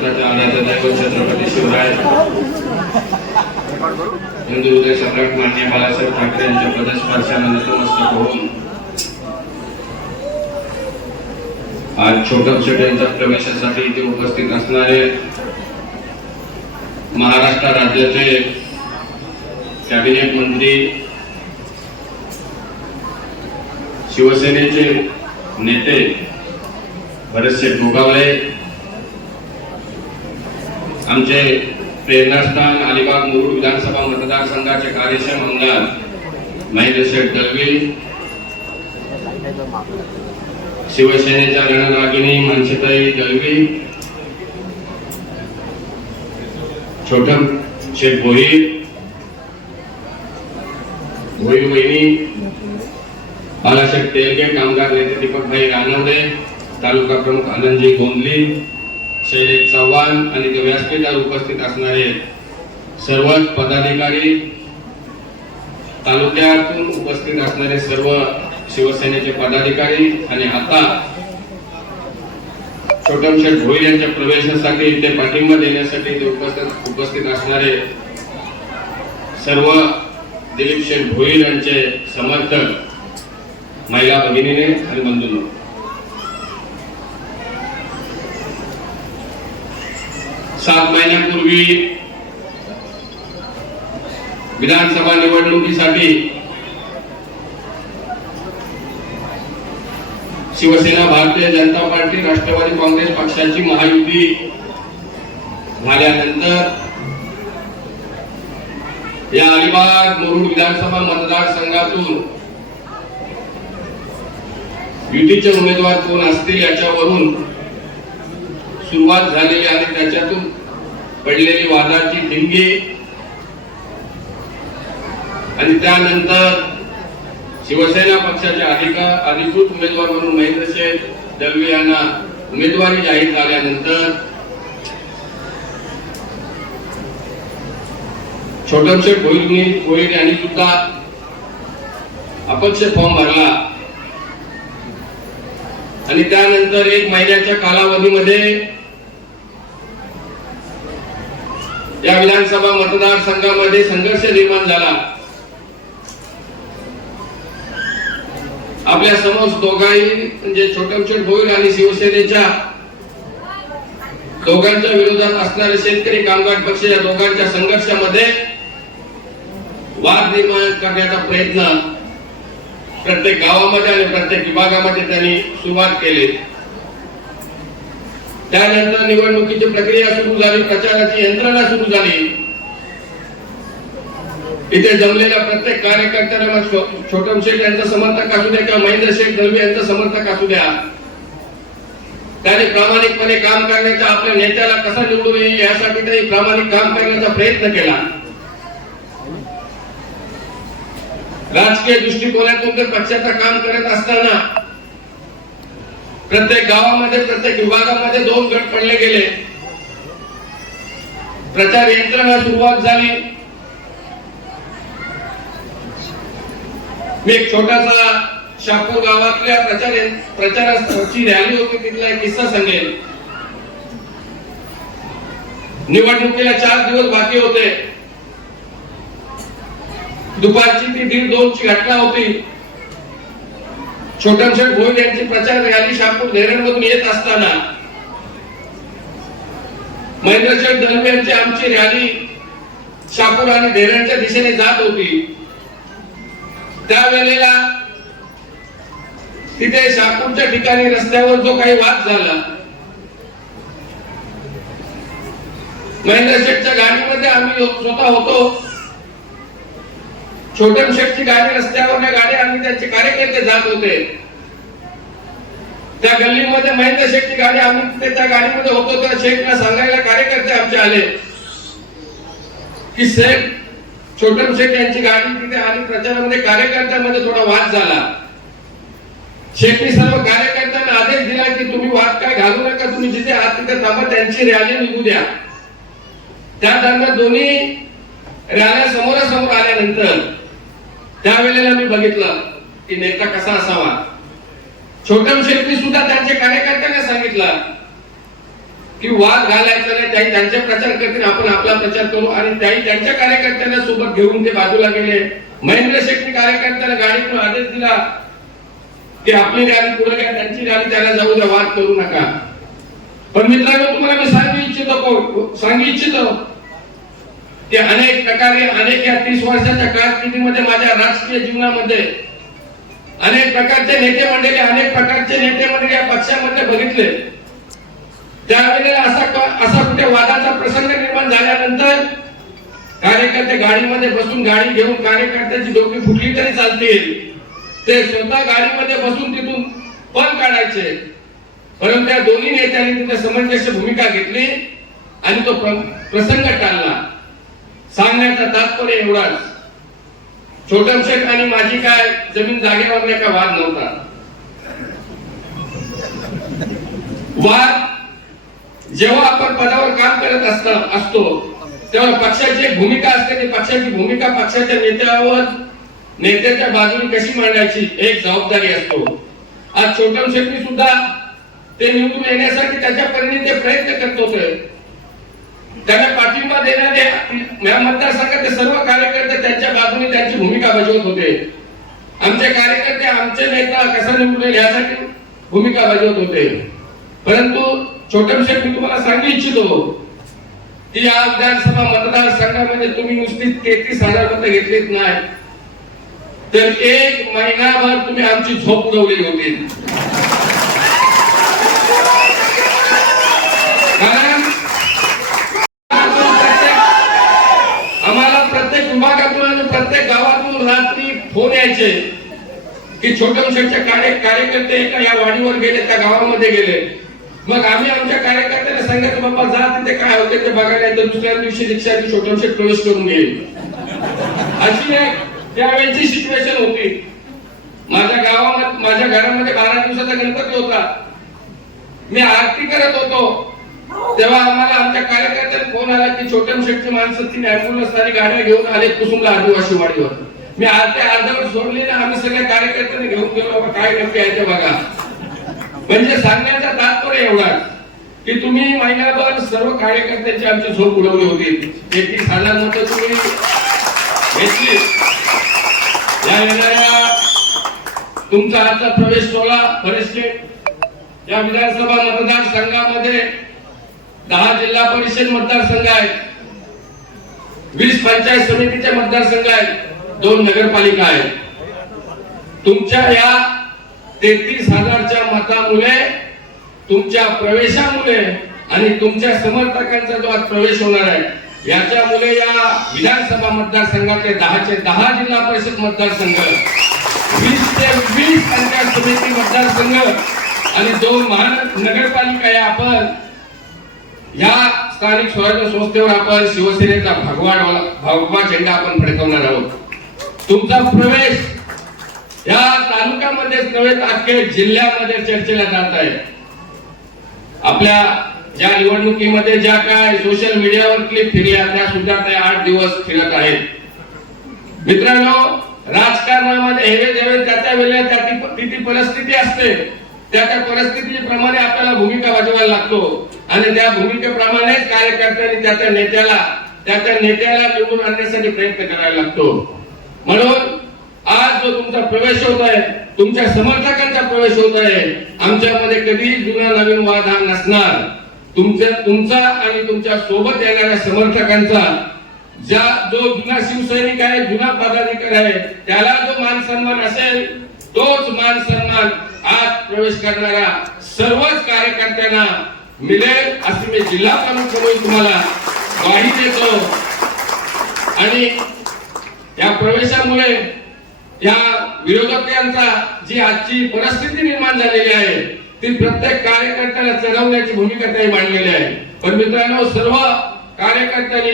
महाराष्ट्राचे आराध्य दैवत छत्रपती शिवराय. हिंदू हृदय सम्राट मान्य बाळासाहेब ठाकरे यांच्या पदस्पर्शाने नतमस्तक होऊन आज छोटम शेट यांच्या प्रवेशासाठी इथे उपस्थित असणारे महाराष्ट्र राज्याचे कॅबिनेट मंत्री शिवसेनेचे नेते बरेचसे गोगावले आमचे प्रेरणास्थान अलिबाग मुरुड विधानसभा मतदारसंघाचे कार्यक्षम आमदार महेंद्र शेठ दलवी शिवसेनेच्या रणरागिणी मनसेताई दलवी छोटम शेठ भोईर भोई वहिनी बाळासाहेब तेलगे कामगार नेते दीपकभाई रानवडे तालुका प्रमुख आनंदजी गोंदली शैलेश चव्हाण आणि व्यासपीठावर उपस्थित असणारे सर्वच पदाधिकारी तालुक्यातून उपस्थित असणारे सर्व शिवसेनेचे पदाधिकारी आणि आता छोटमशेठ भोईर यांच्या प्रवेशासाठी इथे पाठिंबा देण्यासाठी उपस्थित उपस्थित असणारे सर्व दिलीप शेठ भोईर यांचे समर्थक महिला भगिनीने आणि बंधूंना. सात महिन्यापूर्वी विधानसभा निवडणुकीसाठी शिवसेना भारतीय जनता पार्टी राष्ट्रवादी काँग्रेस पक्षाची महायुती झाल्यानंतर या अलिबाग मुरुड विधानसभा मतदारसंघातून युतीचे उमेदवार कोण असतील याच्यावरून सुरुवात झालेली आणि त्याच्यातून पडलेली वादाची ढिंगी आणि त्यानंतर शिवसेना पक्षाचे अधिकार अधिकृत उमेदवार म्हणून महेंद्र शेठ यांना उमेदवारी जाहीर झाल्यानंतर छोटम शेठ भोईर यांनी सुद्धा अपक्ष फॉर्म भरला. आणि त्यानंतर एक महिन्याच्या कालावधीमध्ये या विधानसभा मतदारसंघामध्ये संघर्ष निर्माण झाला. आपल्यासमोर दोघाही म्हणजे छोटमशेठ भोईर आणि शिवसेनेच्या दोघांच्या विरोधात असणारे शेतकरी कामगार पक्ष या दोघांच्या संघर्षामध्ये वाद निर्माण करण्याचा प्रयत्न प्रत्येक गावामध्ये आणि प्रत्येक विभागामध्ये त्यांनी सुरुवात केली. त्यानंतर निवडणुकीची प्रक्रिया सुरू झाली प्रचाराची यंत्रणा सुरू झाली. इथे जमलेल्या प्रत्येक कार्यकर्त्यांना मग छोटम शेख यांचा समर्थक असू द्या किंवा महेंद्र शेख दळवी यांचा समर्थक असू द्या. त्याने प्रामाणिकपणे काम करण्याचा आपल्या नेत्याला कसा निवडून येईल यासाठी त्यांनी प्रामाणिक काम करण्याचा प्रयत्न केला. राजकीय दृष्टिकोनातून तर पक्षाचं काम करत असताना प्रत्येक गावामध्ये प्रत्येक विभागामध्ये दोन गट पडले गेले. प्रचार यंत्रणा सुरुवात झाली. मी एक छोटासा शापूर गावातल्या प्रचार प्रचाराची रॅली होती तिथला एक किस्सा सांगेल निवडणुकीला चार दिवस बाकी होते. दुपारची ती दीड दोनची घटना होती. छोटमशेठ भोईर यांची प्रचार रॅली शापूर मधून येत असताना महेंद्रशेठ दलवे यांची आमची रॅली शापूर आणि धेरणच्या दिशेने जात होती. त्यावेळेला तिथे शापूरच्या ठिकाणी रस्त्यावर जो काही वाद झाला महेंद्रशेठच्या गाडीमध्ये आम्ही स्वतः होतो. छोटम शेठची गाडी रस्त्यावर गाडी आम्ही त्यांचे कार्यकर्ते जात होते. त्या गल्लीमध्ये महेंद्र शेठची गाडी आम्ही तिथे त्या गाडीमध्ये होतो त्या शेठला सांगायला कार्यकर्ते आमचे आले. की शेठ छोटम शेठ यांची गाडी तिथे आली प्रचारामध्ये कार्यकर्त्यांमध्ये थोडा वाद झाला. शेठनी सर्व कार्यकर्त्यांना आदेश दिला की तुम्ही वाद काय घालू नका तुम्ही जिथे आहात तिथे थांबा त्यांची रॅली निघू द्या. त्या दरम्यान दोन्ही रॅल्या समोरासमोर आल्यानंतर त्यावेळेला मी बघितलं की नेता कसा असावा. छोटम शेट्टी सुद्धा त्यांच्या कार्यकर्त्यांना सांगितलं की वाद घालायचा नाही त्याही त्यांचे प्रचार करतील आपण आपला प्रचार करू. आणि त्याही त्यांच्या कार्यकर्त्यांना सोबत घेऊन ते बाजूला गेले. महेंद्र शेट्टी कार्यकर्त्यांना गाडीतून आदेश दिला की आपली गाडी पुढे घ्या त्यांची गाडी त्याला जाऊ द्या वाद करू नका. पण मित्रांनो तुम्हाला मी सांगू इच्छितो सांगू इच्छितो? ते अनेक प्रकारे अनेक या तीस वर्षाच्या कारकिर्दीमध्ये माझ्या राजकीय जीवनामध्ये अनेक प्रकारचे नेते मंडळी अनेक प्रकारचे नेते मंडळी या पक्षामध्ये बघितले. त्यावेळेला असा असा कुठे वादाचा प्रसंग निर्माण झाल्यानंतर कार्यकर्ते गाडीमध्ये बसून गाडी घेऊन कार्यकर्त्याची डोकी फुटली तरी चालतील. ते स्वतः गाडीमध्ये बसून तिथून पण काढायचे. परंतु त्या दोन्ही नेत्यांनी तिथे समंजस्य भूमिका घेतली आणि तो प्र- प्रसंग टाळला. सांगण्याचा तात्पर्य एवढाच. छोटम शेठ आणि माझी काय जमीन जागेवर का? वाद नव्हता. वाद जेव्हा आपण पदावर काम करत असता असतो तेव्हा पक्षाची एक भूमिका असते ती पक्षाची भूमिका पक्षाच्या नेत्यावर नेत्याच्या बाजूने कशी मांडायची? एक जबाबदारी असतो. आज छोटम शेट्टी सुद्धा ते निवडून येण्यासाठी त्याच्या परीने ते प्रयत्न करत होते. त्यांना पाठिंबा देणारे या मतदारसंघाचे सर्व कार्यकर्ते त्यांच्या बाजूने त्यांची भूमिका बजावत होते. आमचे कार्यकर्ते आमचे नेता कसा निवडले यासाठी भूमिका बजावत होते. परंतु छोट्या मी तुम्हाला सांगू इच्छितो की या विधानसभा मतदारसंघामध्ये तुम्ही नुसती तेहतीस हजार मतं घेतलीत नाही. तर एक महिनाभर तुम्ही आमची झोप उडवलेली होती कारण आम्हाला प्रत्येक विभागातून आणि प्रत्येक गावातून फोन यायचे की छोटम शेठचे कार्य कार्यकर्ते एका या वाडीवर गेले त्या गावामध्ये गेले. मग आम्ही आमच्या कार्यकर्त्यांना सांगायचं बाबा जा तिथे काय होते ते बघायला तर दुसऱ्या दिवशी रिक्षा छोटमशे प्रवेश करून घेईल अशी एक त्यावेळेची सिच्युएशन होती. माझ्या गावामध्ये माझ्या घरामध्ये बारा दिवसाचा गणपती होता. मी आरती करत होतो. तेव्हा आम्हाला आमच्या कार्यकर्त्यांना फोन आला की छोट्या शेटची माणसं तिने अँब्युलन्स आणि गाड्या घेऊन आले कुसुमला आदिवासी वाडीवर. मी अर्ध्या अर्धवट सोडली ना आम्ही सगळ्या कार्यकर्त्यांनी घेऊन गेलो बाबा काय नक्की आहे ते बघा. म्हणजे सांगण्याचा तात्पर्य एवढा. की तुम्ही महिन्याभर सर्व कार्यकर्त्यांची आमची झोप उडवली होती. तेहतीस हजार तुम्ही घेतली. या येणाऱ्या तुमचा आजचा प्रवेश सोहळा बरेचसे या विधानसभा मतदारसंघामध्ये दहा जिल्हा परिषद मतदारसंघ आहेत. वीस पंचायत समितीचे मतदारसंघ आहेत. दोन नगरपालिका आहेत. तुमच्या या तेहतीस हजारच्या मतामुळे तुमच्या प्रवेशामुळे आणि तुमच्या समर्थकांचा जो आज प्रवेश होणार आहे याच्यामुळे या विधानसभा मतदारसंघातले दहाचे दहा जिल्हा परिषद मतदारसंघ वीस ते वीस पंचायत समिती मतदारसंघ आणि दोन महानगरपालिका या आपण या स्थानिक स्वराज्य संस्थेवर आपण शिवसेनेचा भगवा भगवा झेंडा आपण फडकवणार आहोत. तुमचा प्रवेश या तालुक्यामध्येच नव्हे तर अख्ख्या जिल्ह्यामध्ये चर्चेला जात आहे. आपल्या ज्या निवडणुकीमध्ये ज्या काय सोशल मीडियावर क्लिप फिरल्या त्या सुद्धा ते आठ दिवस फिरत आहेत. मित्रांनो राजकारणामध्ये हेवे देवे त्या त्या वेळेला त्या ती- ती परिस्थिती असते. त्या त्या परिस्थितीप्रमाणे आपल्याला भूमिका बजावायला लागतो. आणि त्या भूमिकेप्रमाणेच कार्यकर्त्यांनी त्या त्या नेत्याला त्या त्या नेत्याला निवडून आणण्यासाठी प्रयत्न करायला लागतो. म्हणून आज जो तुमचा प्रवेश होत आहे तुमच्या समर्थकांचा प्रवेश होत आहे आमच्यामध्ये कधी जुना नवीन वाद हा नसणार. तुमच्या तुमचा आणि तुमच्यासोबत येणाऱ्या समर्थकांचा ज्या जो जुना शिवसैनिक आहे जुना पदाधिकारी आहे त्याला जो मान सन्मान असेल तोच मान सन्मान आज प्रवेश करणाऱ्या सर्वच कार्यकर्त्यांना मिळेल अशी मी जिल्हा प्रमुख म्हणून तुम्हाला ग्वाही देतो. आणि या प्रवेशामुळे या विरोधकांचा जी आजची परिस्थिती निर्माण झालेली आहे ती प्रत्येक कार्यकर्त्याला चढवण्याची भूमिका त्यांनी मांडलेली आहे. पण मित्रांनो सर्व कार्यकर्त्यांनी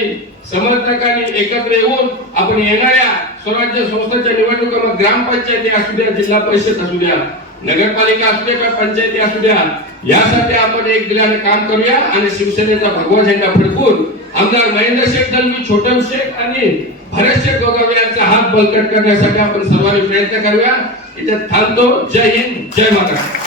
समर्थकांनी एकत्र येऊन आपण येणाऱ्या स्वराज्य संस्थेच्या निवडणुका मग ग्रामपंचायती असू द्या जिल्हा परिषद असू द्या नगरपालिका असू द्या पंचायती असू द्या यासाठी आपण एक दिल्याने काम करूया आणि शिवसेनेचा भगवा झेंडा फडकून आमदार महेंद्र शेख दलवी छोटम शेख आणि भरत शेख गोगावे यांचा हात बलकट करण्यासाठी आपण सर्वांनी प्रयत्न करूया. इथे थांबतो. जय हिंद. जय महाराष्ट्र.